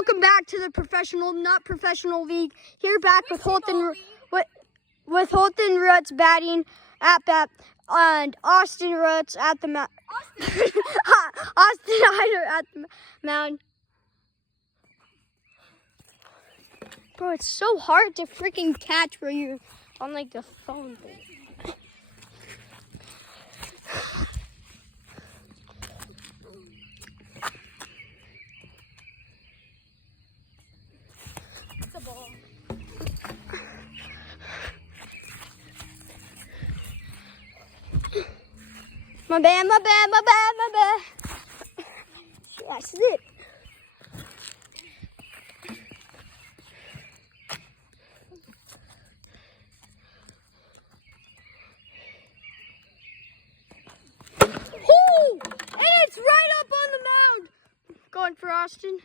welcome back to the not professional league. Here back with Holton Roots batting at bat and Austin Roots at the mound. Austin Hyder at the mound. Bro, it's so hard to freaking catch where you're on like the phone thing. It's a ball. My bad. That's it. And it's right up on the mound. Going for Austin.